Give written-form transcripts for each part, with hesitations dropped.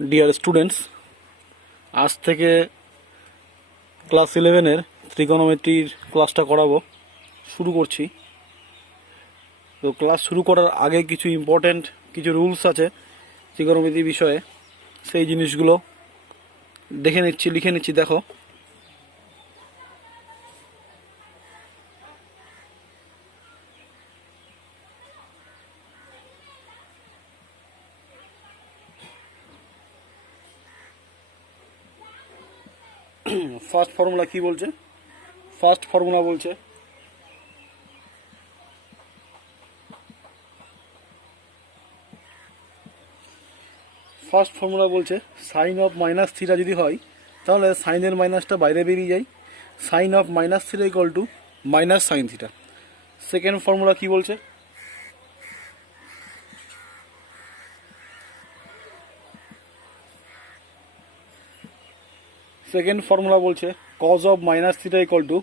Dear students, আজ থেকে class 11-এর ত্রিকোণমিতির ক্লাসটা করাবো, শুরু করছি। তো ক্লাস শুরু করার আগে কিছু ইম্পর্ট্যান্ট কিছু রুলস আছে ত্রিকোণমিতি বিষয়ে, সেই জিনিসগুলো লিখে নিচ্ছি। দেখো, ফার্স্ট ফর্মুলা কি বলছে? ফার্স্ট ফর্মুলা বলছে সাইন অফ মাইনাস থিটা যদি হয় তাহলে সাইনের মাইনাসটা বাইরে বেরিয়ে যায়। Sine of minus theta equal to minus sine theta. Second formula কি বলছে? সেকেন্ড ফর্মুলা বলছে cos of minus theta equal to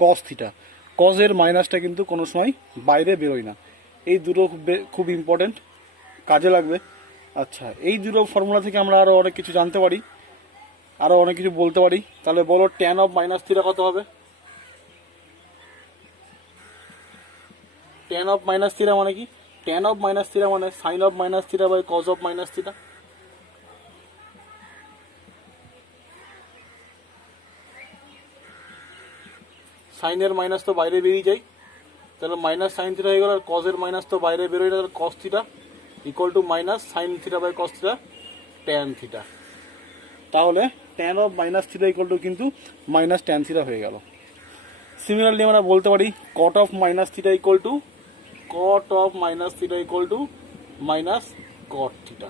cos theta. কজের মাইনাসটা কিন্তু কোনো সময় বাইরে বেরোয় না। এই দুটো খুব ইম্পর্টেন্ট, কাজে লাগবে। আচ্ছা, এই দুটো ফর্মুলা থেকে আমরা আরও অনেক কিছু জানতে পারি, আরও অনেক কিছু বলতে পারি। তাহলে বলো, ট্যান অফ মাইনাস থিটা কত হবে? ট্যান অফ মাইনাস থিটা মানে কি? ট্যান অফ মাইনাস থিটা মানে sine of minus theta by cos of minus theta. সাইনের মাইনাস তো বাইরে বেরিয়ে যায়, তাহলে মাইনাস সাইন থিটা হয়ে গেল। আর কজের মাইনাস তো বাইরে বেরোয় না, তাহলে cos theta equal to minus sine theta by cos theta tan theta. তাহলে tan of minus theta equal to কিন্তু মাইনাস ট্যান থিটা হয়ে গেল। সিমিলারলি আমরা বলতে পারি cot of minus theta equal to minus cot theta.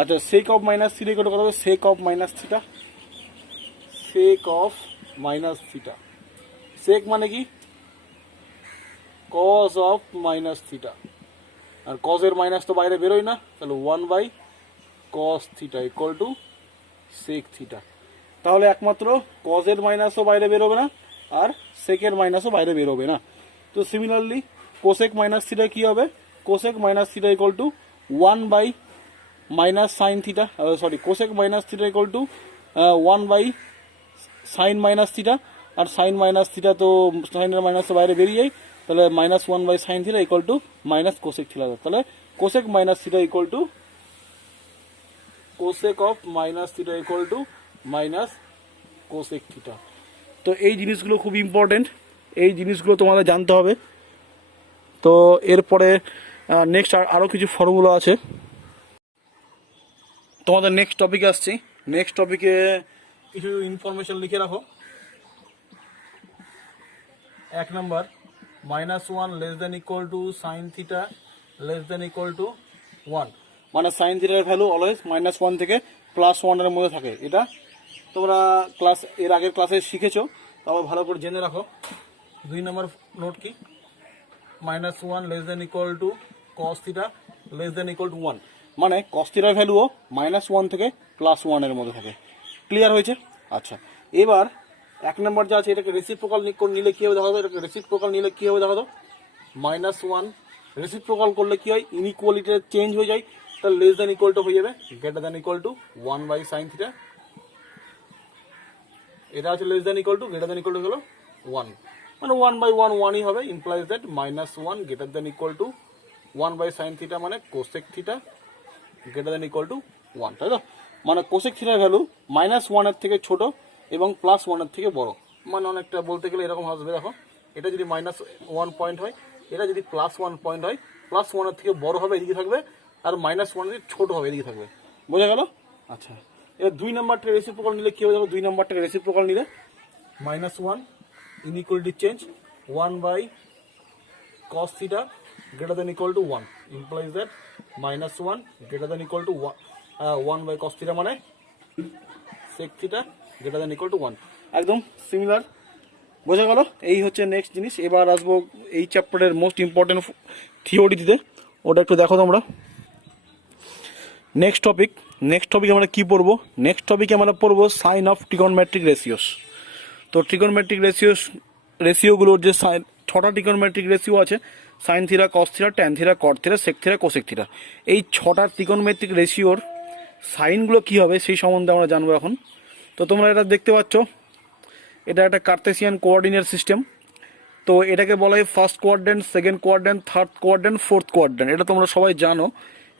আচ্ছা, sec of minus theta equal to কত হবে? Sec of minus theta. Sec মানে কি? Cos of minus theta. আর কজের মাইনাস তো বাইরে বেরোয় না, তাহলে 1 by cos theta equal to sec theta. তাহলে একমাত্র কজের মাইনাসও বাইরে বেরোবে না, আর সেকের মাইনাসও বাইরে বেরোবে না। তো সিমিলারলি কোসেক মাইনাস থিটা কি হবে? Cosec minus theta equal to 1 by minus sine theta. Cosec minus theta equal to 1 by sine minus theta. আর সাইন মাইনাস থিটা তো সাইনের মাইনাস তো বাইরে বেরিয়ে যায়, তাহলে -1 by sine theta equal to minus cosec theta. তাহলে cosec minus theta equal to cosec of minus theta equal to minus cosec theta. তো এই জিনিসগুলো খুব ইম্পর্টেন্ট, এই জিনিসগুলো তোমাদের জানতে হবে। তো এরপরে নেক্সট আরও কিছু ফর্মুলা আছে, তোমাদের নেক্সট টপিকে আসছি। নেক্সট টপিকে কিছু ইনফরমেশন লিখে রাখো। 1 নম্বর, -1 less than equal two sine theta less than equal to 1। মানে সাইন থিটার ভ্যালু অলওয়েজ -1 থেকে +1 মধ্যে থাকে। এটা তোমরা এর আগের ক্লাসে শিখেছো, তারপর ভালো করে জেনে রাখো। 2 নম্বর নোট কি? -1 less than equal to cos theta less than equal to 1। মানে কস থিটার ভ্যালুও -1 থেকে +1 মধ্যে থাকে। ক্লিয়ার হয়েছে? আচ্ছা, এবার 1 নম্বর যা আছে এটাকে রেসিপ্রোকাল নিলে কি হবে দেখো তো। এটাকে রেসিপ্রোকাল নিলে কি হবে দেখো তো। -1 রেসিপ্রোকাল করলে কি হয়? ইনইকুয়ালিটি চেঞ্জ হয়ে যায়, তাহলে লেস দেন ইকুয়াল টু হয়ে যাবে greater than equal to 1 by sine theta. এটা আছে less than equal to, greater than equal to হলো 1, মানে 1 বাই 1 1ই হবে। Implies that -1 greater than equal to 1 by sine theta মানে cosec theta greater than equal to 1, তাই তো? মানে কোসেক থিটার ভ্যালু -1 থেকে ছোট এবং +1 থেকে বড়। মানে অনেকটা বলতে গেলে এরকম আসবে, দেখো। এটা যদি -1 পয়েন্ট হয়, এটা যদি +1 পয়েন্ট হয়, +1 থেকে বড় হবে এদিকে থাকবে, আর -1 যদি ছোট হবে এদিকে থাকবে। বোঝা গেল? আচ্ছা, এবার 2 নম্বরটা রেসিপ্রোকাল নিলে কি হবে দেখো। 2 নম্বরটাকে রেসিপ্রোকাল নিলে -1 inequality change 1 by cos theta greater than equal to 1 implies that -1 greater than equal to 1 by cos theta মানে sec theta greater than equal to 1। একদম সিমিলার। বোঝা গেল? এই হচ্ছে নেক্সট জিনিস। এবার আসবো এই চ্যাপ্টারের মোস্ট ইম্পর্টেন্ট থিওরি দিতে, ওটা একটু দেখো তোমরা। নেক্সট টপিক আমরা কি পড়বো? নেক্সট টপিকে আমরা পড়বো সাইন অফ ট্রিগোনোমেট্রিক রেশিওস। তো ট্রিগোনোমেট্রিক রেশিওগুলোর যে 6টা ট্রিগোনোমেট্রিক রেশিও আছে, sine theta, cos theta, tan theta, cot theta, sec theta, cosec theta. এই 6টা ট্রিগোনোমেট্রিক রেশিওর সাইনগুলো কী হবে সেই সম্বন্ধে আমরা জানবো এখন। তো তোমরা এটা দেখতে পাচ্ছ, এটা একটা কার্তেশিয়ান কোঅর্ডিনেট সিস্টেম। তো এটাকে বলা হয় first quadrant, second quadrant, third quadrant, fourth quadrant. এটা তোমরা সবাই জানো,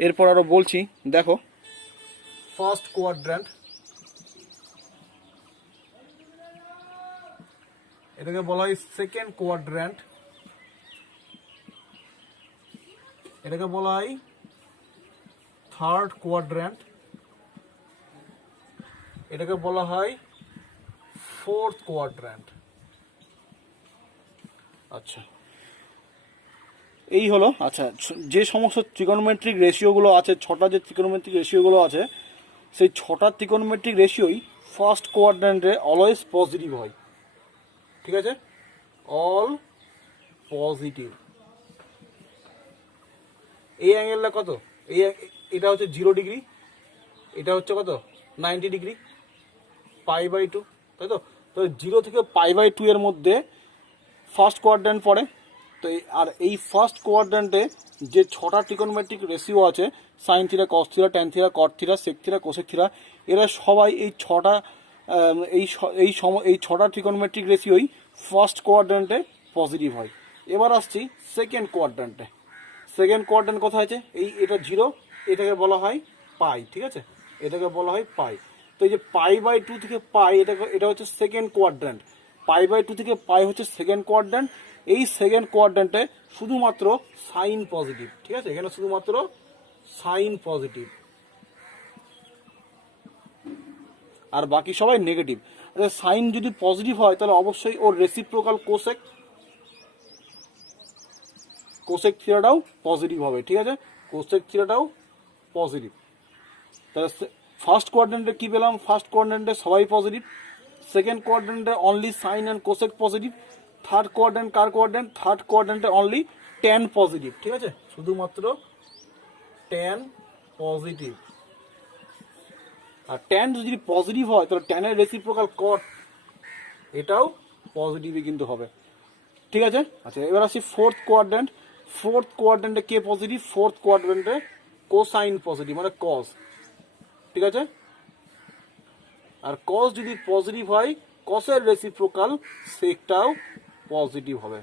এরপর আরও বলছি। দেখো, ফার্স্ট কোয়াড্রেন্ট, এটাকে বলা হয় সেকেন্ড কোয়াড্রেন্ট, এটাকে বলা হয় থার্ড কোয়াড্রেন্ট, এটাকে বলা হয় ফোর্থ কোয়াড্রেন্ট। আচ্ছা, এই হলো। আচ্ছা, যে সমস্ত ত্রিকোণমেট্রিক রেশিওগুলো আছে, ছটা যে ত্রিকোণমেট্রিক রেশিওগুলো আছে, সেই ছটা ত্রিকোণমেট্রিক রেশিওই ফার্স্ট কোয়াড্রেন্টে অলওয়েজ পজিটিভ হয়। ঠিক আছে, অল পজিটিভ। এই অ্যাঙ্গেলটা কত? এটা হচ্ছে 0 ডিগ্রি, এটা হচ্ছে কত? 90 ডিগ্রি, π/2, তাই তো? তো 0 থেকে π/2 এর মধ্যে ফার্স্ট কোয়াড্রেন্ট পড়ে। তো আর এই ফার্স্ট কোয়াড্রেন্টে যে ছটা ত্রিকোণমেট্রিক রেশিও আছে, sine theta, cos theta, tan theta, cot theta, sec theta, cosec theta, এরা সবাই এই ছটা এই ছটা ত্রিকোণমেট্রিক রেশিওই ফার্স্ট কোয়াড্রেন্টে পজিটিভ হয়। এবার আসছি সেকেন্ড কোয়াড্রেন্টে। সেকেন্ড কোয়াড্রেন্ট কোথায় আছে? এটা 0, এটাকে বলা হয় পাই। ঠিক আছে, এটাকে বলা হয় পাই। তো এই যে π/2 থেকে পাই, এটা হচ্ছে সেকেন্ড কোয়াড্রেন্ট। π/2 থেকে পাই হচ্ছে সেকেন্ড কোয়াড্রেন্ট। এই সেকেন্ড কোয়াড্রেন্টে শুধুমাত্র সাইন পজিটিভ। ঠিক আছে, এখানে শুধুমাত্র সাইন পজিটিভ, আর বাকি সবাই নেগেটিভ। আচ্ছা, সাইন যদি পজিটিভ হয় তাহলে অবশ্যই ওর রেসিপ্রোকাল কোসেক থিটাটাও পজিটিভ হবে। ঠিক আছে, কোসেক থিটাটাও পজিটিভ। তাহলে ফার্স্ট কোয়াড্রেন্টে কি পেলাম? ফার্স্ট কোয়াড্রেন্টে সবাই পজিটিভ। সেকেন্ড কোয়াড্রেন্টে only sine and cosec positive. Third quadrant কার কোয়াড্রেন্ট? থার্ড কোয়াড্রেন্টে অনলি ট্যান পজিটিভ। ঠিক আছে, শুধুমাত্র ট্যান পজিটিভ। আর ট্যান যদি পজিটিভ হয় তাহলে ট্যানের রেসিপ্রোকাল কট, এটাও পজিটিভই কিন্তু হবে। ঠিক আছে। আচ্ছা, এবার আসি ফোর্থ কোয়াড্রেন্ট। ফোর্থ কোয়াড্রেন্টে কে পজিটিভ? ফোর্থ কোয়াড্রেন্টে কোসাইন পজিটিভ, মানে কস। ঠিক আছে, আর কস যদি পজিটিভ হয়, কসের রেসিপ্রোকাল সেকটাও পজিটিভ হবে।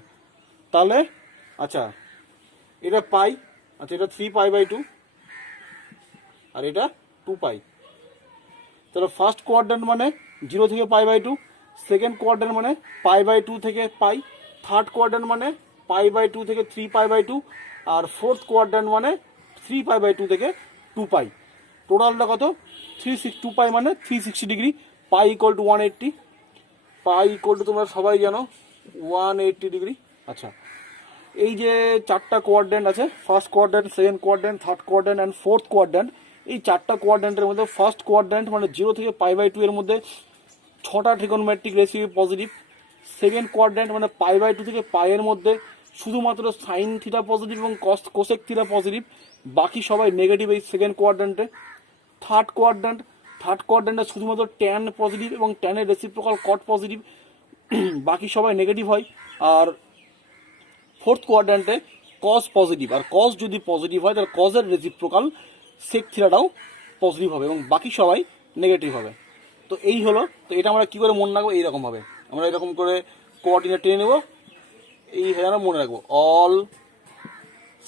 তাহলে আচ্ছা, এটা পাই, আচ্ছা এটা 3π/2, আর এটা 2π। তাহলে ফার্স্ট কোয়াড্রেন্ট মানে 0 থেকে π/2, সেকেন্ড কোয়াড্রেন্ট মানে π/2 থেকে পাই, থার্ড কোয়াড্রেন্ট মানে π/2 থেকে 3π/2, আর ফোর্থ কোয়াড্রেন্ট মানে 3π/2 থেকে 2π। টোটালটা কত? 2π মানে 360 degree. Pi equal to 180, pi equal to তোমরা সবাই জানো 180 ডিগ্রি। আচ্ছা, এই যে চারটা কোয়াড্রেন্ট আছে, first quadrant, second quadrant, third quadrant and fourth quadrant, এই চারটা কোয়াড্রেন্টের মধ্যে ফার্স্ট কোয়াড্রেন্ট মানে 0 থেকে π/2 এর মধ্যে ছটা trigonometric ratio positive. Second quadrant মানে π/2 থেকে পাইয়ের মধ্যে শুধুমাত্র সাইন থিটা পজিটিভ এবং কোসেক থিটা পজিটিভ, বাকি সবাই নেগেটিভ এই সেকেন্ড কোয়াড্রেন্টে। থার্ড কোয়াড্রেন্টে শুধুমাত্র ট্যান পজিটিভ এবং ট্যানের রেসিপ্রোকাল কট পজিটিভ, বাকি সবাই নেগেটিভ হয়। আর ফোর্থ কোয়াড্রেন্টে কস পজিটিভ, আর কস যদি পজিটিভ হয় তাহলে কজের রেসিপ্রোকাল সেক থিটাটাও পজিটিভ হবে এবং বাকি সবাই নেগেটিভ হবে। তো এই হলো। তো এটা আমরা কী করে মনে রাখবো? এইরকমভাবে আমরা এরকম করে কোঅর্ডিনেট টেনে নেব, এই আমরা মনে রাখবো অল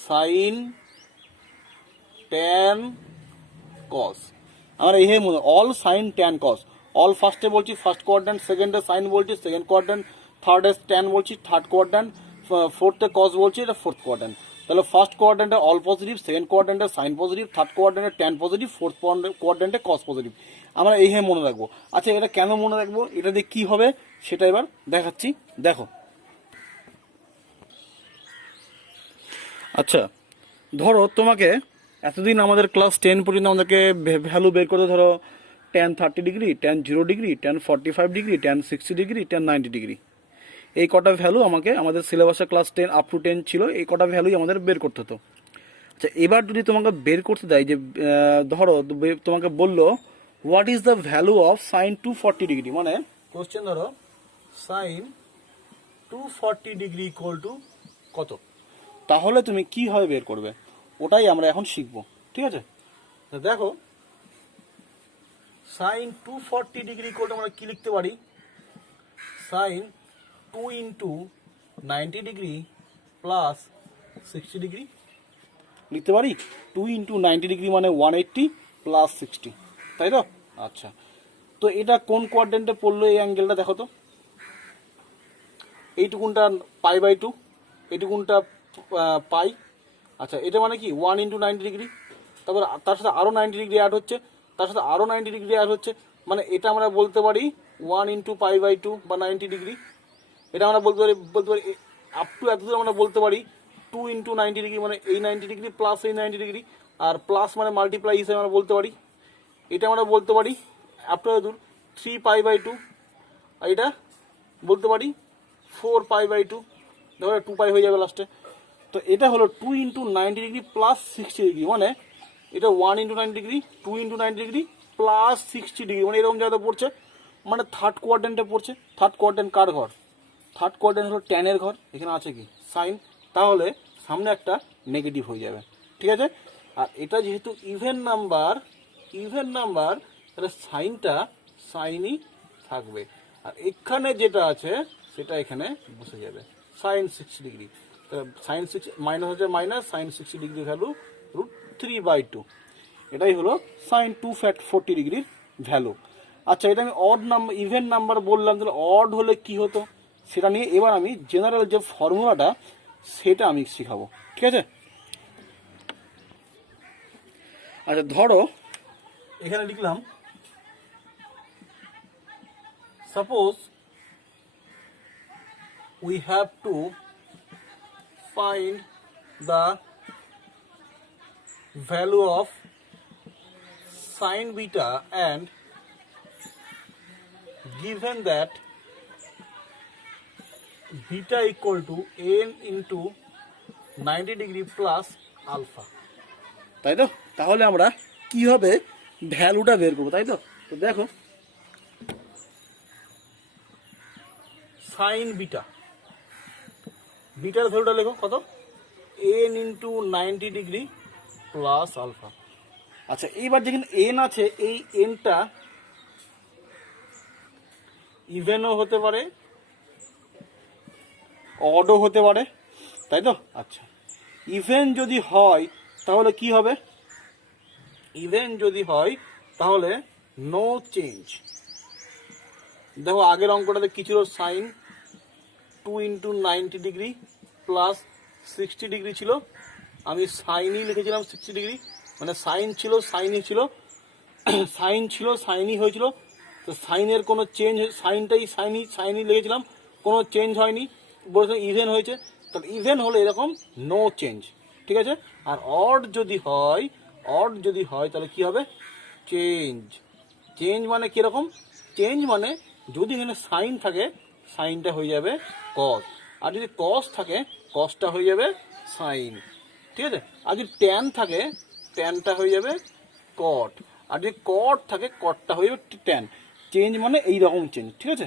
সাইন ট্যান কস। আমরা এইভাবে মনে, all sine tan cos. All ফার্স্টে বলছি ফার্স্ট কোয়াড্রেন্ট, সেকেন্ডে সাইন বলছি সেকেন্ড কোয়াড্রেন্ট, থার্ডে ট্যান বলছি থার্ড কোয়াড্রেন্ট, ফোর্থে কস বলছি এটা ফোর্থ কোয়াড্রেন্ট। তাহলে ফার্স্ট কোয়াড্রেন্টে অল পজিটিভ, সেকেন্ড কোয়াড্রেন্টে সাইন পজিটিভ, থার্ড কোয়াড্রেন্টে ট্যান পজিটিভ, ফোর্থ কোয়াড্রেন্টে কস পজিটিভ। আমরা এইভাবে মনে রাখবো। আচ্ছা, এটা কেন মনে রাখবো? এটা দিয়ে কী হবে সেটা এবার দেখাচ্ছি, দেখো। আচ্ছা, ধরো তোমাকে এতদিন আমাদের ক্লাস 10 পর্যন্ত আমাদেরকে ভ্যালু বের করতে, ধরো tan 30 degree, tan 0 degree, tan 45 degree, tan 60 degree, tan 90 degree, এই কটা ভ্যালু আমাকে আমাদের সিলেবাসে ক্লাস 10 আপ টু 10 ছিল, এই কটা ভ্যালুই আমাদের বের করতে হতো। আচ্ছা, এবার যদি তোমাকে বের করতে দেয় যে ধরো তোমাকে বললো what is the value of sign 240 degree, মানে কোশ্চেন ধরো সাইন 240 ডিগ্রি ইকুয়াল টু কত, তাহলে তুমি কীভাবে বের করবে ওটাই আমরা এখন শিখবো। ঠিক আছে, দেখো সাইন 240 ডিগ্রি ইকুয়াল টু আমরা কি লিখতে পারি, sine 2 into 90 degree plus 60 degree লিখতে পারি। 2 ইন্টু 90 ডিগ্রি মানে 180 প্লাস 60, তাই তো? আচ্ছা, তো এটা কোন কোয়াড্রেন্টে পড়লো এই অ্যাঙ্গেলটা দেখো তো। এইটুকুনটা π/2, এইটুকুনটা পাই। আচ্ছা, এটা মানে কি 1 ইন্টু 90 ডিগ্রি, তারপর তার সাথে আরও 90 ডিগ্রি অ্যাড হচ্ছে, তার সাথে আরও 90 ডিগ্রি অ্যাড হচ্ছে, মানে এটা আমরা বলতে পারি 1 ইন্টু π/2 বা 90 ডিগ্রি। এটা আমরা বলতে পারি আপ টু এতদূর আমরা বলতে পারি 2 ইন্টু 90 ডিগ্রি মানে এই 90 ডিগ্রি প্লাস এই 90 ডিগ্রি, আর প্লাস মানে মাল্টিপ্লাই হিসেবে আমরা বলতে পারি। এটা আমরা বলতে পারি আপ টু এতদূর 3 π/2, আর এটা বলতে পারি 4 π/2, দেখো 2 পাই হয়ে যাবে লাস্টে। তো এটা হলো 2 ইন্টু 90 ডিগ্রি প্লাস 60 ডিগ্রি, মানে এটা 1 into 90 degree, 2 into 90 degree plus 60 degree, মানে এরকম জায়গাতে পড়ছে, মানে থার্ড কোয়াড্রেন্টে পড়ছে। থার্ড কোয়াড্রেন্ট কার ঘর? থার্ড কোয়াড্রেন্ট হলো ট্যানের ঘর। এখানে আছে কি সাইন, তাহলে সামনে একটা নেগেটিভ হয়ে যাবে, ঠিক আছে? আর এটা যেহেতু ইভেন নাম্বার, তাহলে সাইনটা সাইনই থাকবে, আর এখানে যেটা আছে সেটা এখানে বসে যাবে, সাইন 60 ডিগ্রি। সাইন 6 মাইনাস হচ্ছে মাইনাস, সাইন 60 ডিগ্রি ভ্যালু √3/2, এটাই হলো সাইন 240 ডিগ্রির ভ্যালু। আচ্ছা, এটা আমি অড নাম্বার ইভেন নাম্বার বললাম, তাহলে অড হলে কি হতো সেটা নিয়ে এবার আমি জেনারেল যে ফর্মুলাটা সেটা আমি শিখাবো, ঠিক আছে? আচ্ছা, ধরো এখানে লিখলাম suppose we have to find the value of sin beta and given that beta equal to n into 90 degree plus alpha, তাই তো? তাহলে আমরা কিভাবে ভ্যালুটা বের করবো, তাই তো? তো দেখো, সাইন বিটা, বিটার ভ্যালুটা লেখো কত, n into 90 degree plus alpha. আচ্ছা, এইবার যেখানে n আছে এই nটা ইভেনও হতে পারে, অডও হতে পারে, তাই তো? আচ্ছা, ইভেন যদি হয় তাহলে কি হবে? ইভেন যদি হয় তাহলে নো চেঞ্জ। দেখো আগের অঙ্কটাতে কি ছিল, sine 2 into 90 degree plus 60 degree ছিল, আমি সাইনই লিখেছিলাম 60 ডিগ্রি, মানে সাইন ছিল সাইনই ছিল, সাইন ছিল সাইনই হয়েছিল, তো সাইনের কোনো চেঞ্জ, সাইনটাই সাইনই লিখেছিলাম, কোনো চেঞ্জ হয়নি, বলেছিলাম ইভেন হয়েছে, তাহলে ইভেন হলে এরকম নো চেঞ্জ, ঠিক আছে? আর অড যদি হয় তাহলে কি হবে, চেঞ্জ। চেঞ্জ মানে কীরকম? চেঞ্জ মানে যদি এখানে সাইন থাকে সাইনটা হয়ে যাবে কস, আর যদি কস থাকে কসটা হয়ে যাবে সাইন, ঠিক আছে? আর যদি ট্যান থাকে ট্যানটা হয়ে যাবে কট, আর যদি কট থাকে কটটা হয়ে যাবে ট্যান। চেঞ্জ মানে এই রকম চেঞ্জ, ঠিক আছে?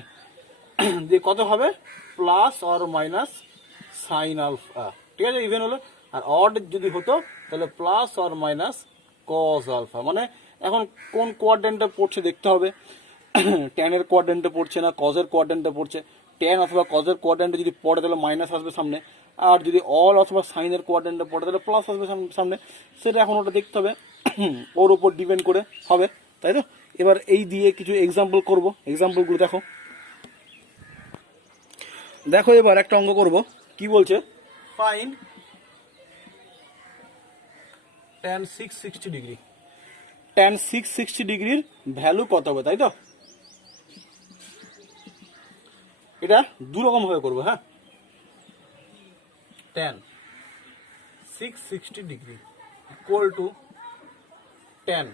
যে কত হবে, plus or minus sine alpha, ঠিক আছে? ইভেন হলো। আর অড যদি হতো তাহলে plus or minus cos alpha. মানে এখন কোন কোয়াড্রেন্টে পড়ছে দেখতে হবে, ট্যানের কোয়াড্রেন্টে পড়ছে না কজের কোয়াড্রেন্টে পড়ছে। ট্যান অথবা কজের কোয়াড্রেন্টে যদি পড়ে তাহলে মাইনাস আসবে সামনে, আর যদি অল অথবা সাইনের কোয়াড্রেন্টে পড়ে তাহলে প্লাস আসবে সামনে। সেটা এখন ওটা দেখতে হবে, ওর উপর ডিপেন্ড করে হবে, তাই তো? এবার এই দিয়ে কিছু এক্সাম্পল করব, এক্সাম্পলগুলো দেখো। দেখো এবার একটা অঙ্ক করব, কি বলছে, ফাইন্ড tan 660 ডিগ্রি, tan 660 ডিগ্রির ভ্যালু কত হবে, তাই তো? এটা দুরকম ভাবে করবো, হ্যাঁ। tan 660 degree equal to tan,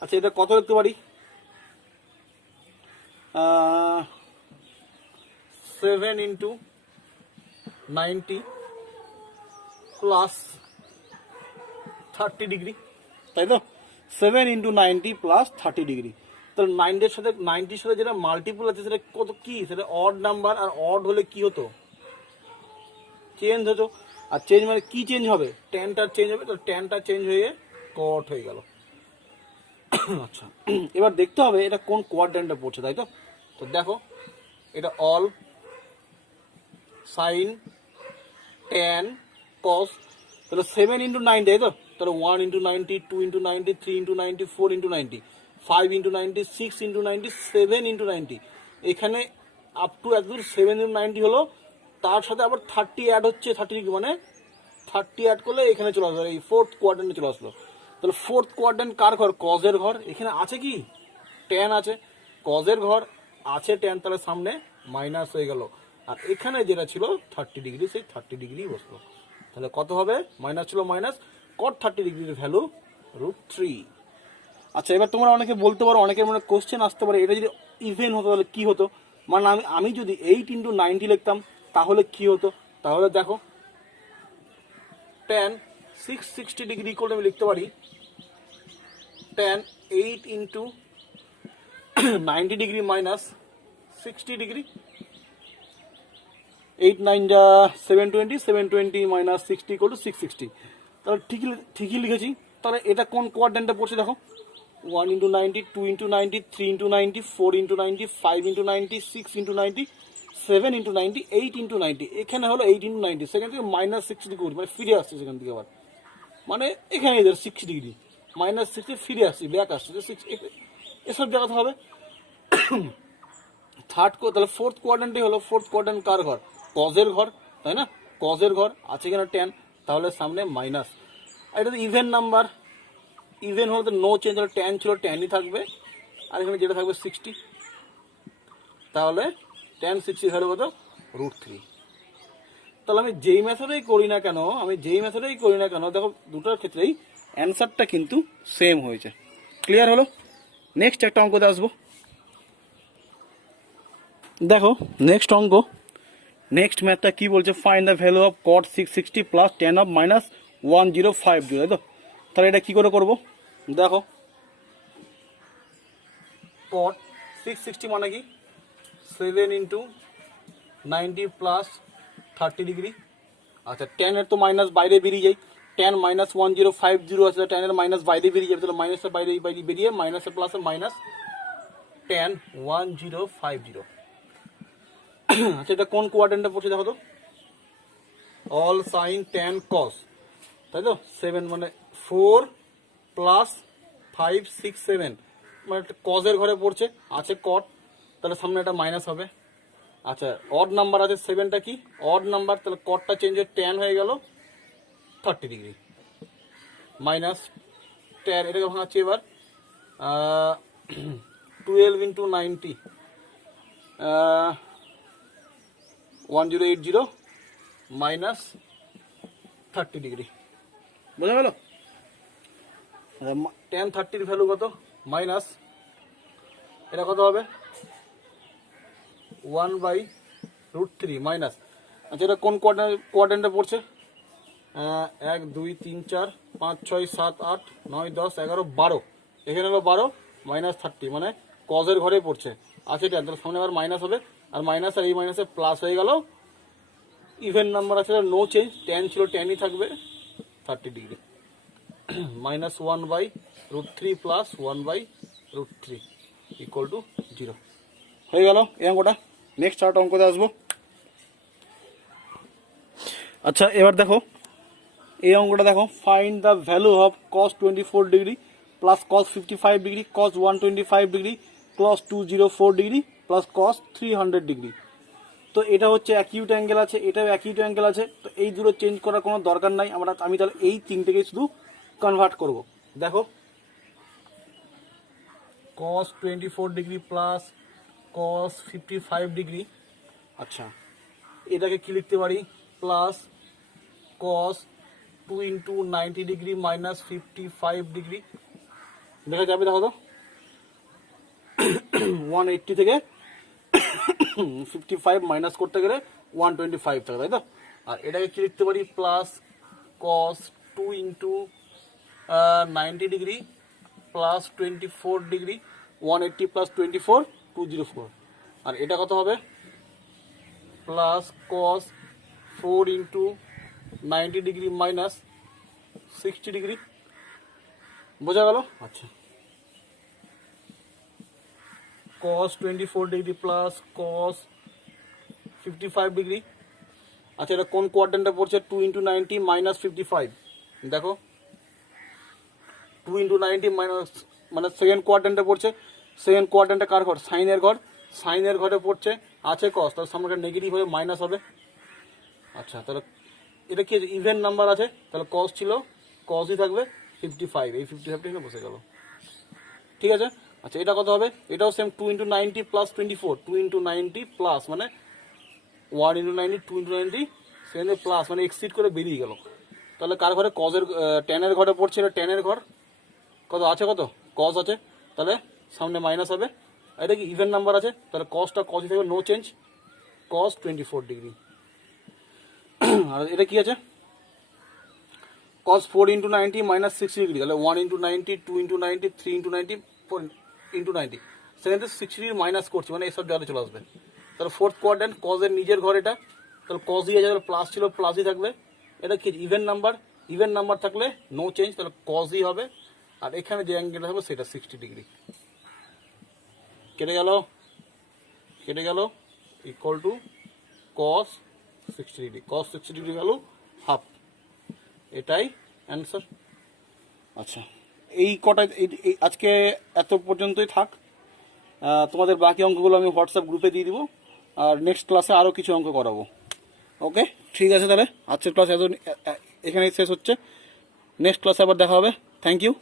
আচ্ছা এটা কত লিখতে পারি, 7 ইন্টু 90 প্লাস 30 ডিগ্রি, তাই তো? 7 ইন্টু 90 প্লাস 30 ডিগ্রি। তাহলে 90-র সাথে যেটা মাল্টিপল আছে সেটা কত, কি সেটা অড নাম্বার, আর অড হলে কি হতো, চেঞ্জ হতো। আর চেঞ্জ মানে কি চেঞ্জ হবে, ট্যানটা চেঞ্জ হবে, তো ট্যানটা চেঞ্জ হয়ে কট হয়ে গেল। আচ্ছা, এবার দেখতে হবে এটা কোন কোয়াড্রেন্টে পড়ছে, তাই তো? তো দেখো, এটা অল সাইন ট্যান কস, তাহলে 7 × 90, তাই তো? তাহলে 1 × 90, 2 × 90, 3 × 90, 4 × 90, 5 × 90, 6 × 90, 7 × 90। এখানে আপ টু এতদূর 7 × 90 হলো, তার সাথে আবার 30 অ্যাড হচ্ছে, 30 মানে 30 অ্যাড করলে এখানে চলে আসলো, এই ফোর্থ কোয়াড্রেন্টে চলে আসলো। তাহলে ফোর্থ কোয়াড্রেন্ট কার ঘর? কজের ঘর। এখানে আছে কি? ট্যান আছে, কজের ঘর আছে ট্যান, তাহলে সামনে মাইনাস হয়ে গেল। আর এখানে যেটা ছিল 30°, সেই 30° বসলো। তাহলে কত হবে? মাইনাস ছিল মাইনাস, cot 30°-এর ভ্যালু √3। আচ্ছা, এবার তোমরা অনেকে বলতে পারো, অনেকের মনে কোশ্চেন আসতে পারে, এটা যদি ইভেন হতো তাহলে কি হতো? মানে আমি যদি 8 × 90 লিখতাম তাহলে কি হতো? তাহলে দেখো, tan 660° ইকুয়াল আমি লিখতে পারি tan 8 × 90° মাইনাস 60°। 8 9 যা 720, 720 মাইনাস 60 ইকুয়াল টু 660। তাহলে ঠিকই লিখেছি। তাহলে এটা কোন কোয়াড্রেন্টে পড়ছে দেখো? 1 × 90, 2 × 90, 3 × 90, 4 × 90, 5 × 90, 6 × 90, 7 × 90, 8 × 90। এখানে হলো 8 × 90, সেখান থেকে মাইনাস 60°, মানে ফিরে আসছে সেখান থেকে আবার, মানে এখানে এদের 60°, মাইনাস 60 ফিরে আসছে, ব্যাক আসছে, এসব জায়গাতে হবে। তাহলে ফোর্থ কোয়াড্রেন্টে হলো, ফোর্থ কোয়াড্রেন্ট কার ঘর? কজের ঘর, তাই না? কজের ঘর আছে কিনা ট্যান, তাহলে সামনে মাইনাস। আর এটা তো ইভেন নাম্বার, ইভেন হলে তো নো চেঞ্জ, হলে ট্যান ছিল ট্যানই থাকবে, আর এখানে যেটা থাকবে 60, তাহলে tan 60 ভ্যালু কত? √3। তাহলে আমি যেই মেথডেই করি না কেন, দেখো দুটোর ক্ষেত্রেই অ্যান্সারটা কিন্তু সেম হয়েছে। ক্লিয়ার হলো? নেক্সট একটা অঙ্কতে আসবো। দেখো নেক্সট অঙ্ক, নেক্সট ম্যাথটা কি বলছে? Find the value of cot 660 plus tan of minus 1050, তাই তো? তাহলে এটা কি করে করব? দেখো, cot 660 মানে কি? 7 × 90 প্লাস 30°। আচ্ছা, tan এর তো মাইনাস বাইরে বেরিয়ে যায়, tan মাইনাস 1050 আছে, tan এর মাইনাস বাইরে বেরিয়ে যাবে, তাহলে মাইনাসের বাইরে বেরিয়ে মাইনাসের প্লাসে মাইনাস tan 1050। আচ্ছা, এটা কোন কোয়াড্রেন্টে পড়ছে দেখো তো? অল সাইন ট্যান কস, তাই তো? 7 মানে 4 প্লাস 5 6 7, মানে কজের ঘরে পড়ছে, আছে কট, তাহলে সামনে একটা মাইনাস হবে। আচ্ছা, অড নাম্বার আছে 7টা কি? অড নাম্বার, তাহলে কটটা চেঞ্জ হয়ে ট্যান হয়ে গেল 30°, মাইনাস ট্যান, এটাকে ভাঙাচ্ছি এবার 12 × 90, 1080 মাইনাস 30°। বোঝা গেল? tan 30 এর ভ্যালু কত? মাইনাস, এটা কত হবে? 1/√3 মাইনাস। আচ্ছা, এটা কোন কোয়াড্রেন্টে পড়ছে? 1 2 3 4 5 6 7 8 9 10 11 12, এখানে হলো 12 মাইনাস 30, মানে কজের ঘরে পড়ছে, আছে ট্যান, তাহলে সামনে আবার মাইনাস হবে, আর মাইনাস আর এই মাইনাসে প্লাস হয়ে গেল। ইভেন নাম্বার আছে, নো চেঞ্জ, ট্যান ছিল ট্যানই থাকবে 30°, মাইনাস 1/√3 প্লাস 1/√3 ইকুয়াল টু 0 হয়ে গেল এই অঙ্কটা। নেক্সট আরেকটা অঙ্কতে আসবো। আচ্ছা, এবার দেখো এই অঙ্কটা দেখো, find the value of cos 24° plus cos 55°, cos 125°, cos 204° plus cos 300°। তো এটা হচ্ছে অ্যাকিউট অ্যাঙ্গেল আছে, এটাও অ্যাকিউট অ্যাঙ্গেল আছে, তো এই দুটো চেঞ্জ করার কোনো দরকার নাই, আমি তাহলে এই তিনটেকে শুধু কনভার্ট করব। দেখো, cos 24° প্লাস cos 55°, আচ্ছা এটাকে কি লিখতে পারি? প্লাস cos 2 × 90° মাইনাস 55°, দেখা যাবে? দেখো তো, 180 থেকে 55 মাইনাস করতে গেলে 125 থাকে, তাই তো? আর এটাকে কি লিখতে পারি? Plus cos 2 × 90° plus 24°, 180 plus 24 204। আর এটা কত হবে? Plus cos 4 × 90° minus 60°। বোঝা গেল? আচ্ছা, cos 24 degree plus cos 55 degree. আচ্ছা এটা কোন কোয়াড্রেন্টে পড়ছে? 2 ইন্টু 90 মাইনাস 55। দেখো 2 ইন্টু 90 মাইনাস মানে সেকেন্ড কোয়াড্রেন্টে পড়ছে। সেকেন্ড কোয়াড্রেন্টে কার ঘর? সাইনের ঘর। সাইনের ঘরে পড়ছে আছে কস, তার সামনে নেগেটিভ হয়ে মাইনাস হবে। আচ্ছা তাহলে এটা কি ইভেন নাম্বার আছে, তাহলে কস ছিল কসই থাকবে 55, এই 55টা এখানে বসে গেল। ঠিক আছে। আচ্ছা এটা কত হবে? এটাও same 2 into 90 plus 24, 2 into 90 plus মানে 1 ইন্টু 90, 2 ইন্টু 90 সেখানে প্লাস মানে এক্সিড করে বেরিয়ে গেল। তাহলে কার ঘরে? কজের টেনের ঘরে পড়ছে, এটা টেনের ঘর। কত আছে? কত কস আছে, তাহলে সামনে মাইনাস হবে। এটা কি ইভেন নাম্বার আছে, তাহলে কসটা কসই থাকবে, নো চেঞ্জ, কস 24 ডিগ্রি। আর এটা কি আছে? cos 4 ইন্টু 90 মাইনাস 60 ডিগ্রি, তাহলে 1 ইন্টু 90, 2 ইন্টু 90, 3 ইন্টু 90, 4 ইন্টু 90, সেখানে 60 ডিগ্রি মাইনাস করছি মানে এসব জায়গায় চলে আসবে। তাহলে ফোর্থ কোয়াড্রেন্ট কজের নিজের ঘর এটা, তাহলে কস দিয়ে যাবে, প্লাস ছিল প্লাসই থাকবে। এটা কি ইভেন নাম্বার? ইভেন নাম্বার থাকলে নো চেঞ্জ, তাহলে কসই হবে। আর এখানে যে অ্যাঙ্গেলটা হবে সেটা 60 ডিগ্রি। কেটে গেল, কেটে গেল, equal to cos 60 degree. Cos 60 degree value half, এটাই অ্যান্সার। আচ্ছা এই কটা আজকে এত পর্যন্তই থাক। তোমাদের বাকি অঙ্কগুলো আমি হোয়াটসঅ্যাপ গ্রুপে দিয়ে দিব, আর নেক্সট ক্লাসে আরও কিছু অঙ্ক করাবো। ওকে ঠিক আছে, তাহলে আজকের ক্লাস এখানেই শেষ হচ্ছে। নেক্সট ক্লাসে আবার দেখা হবে। Thank you.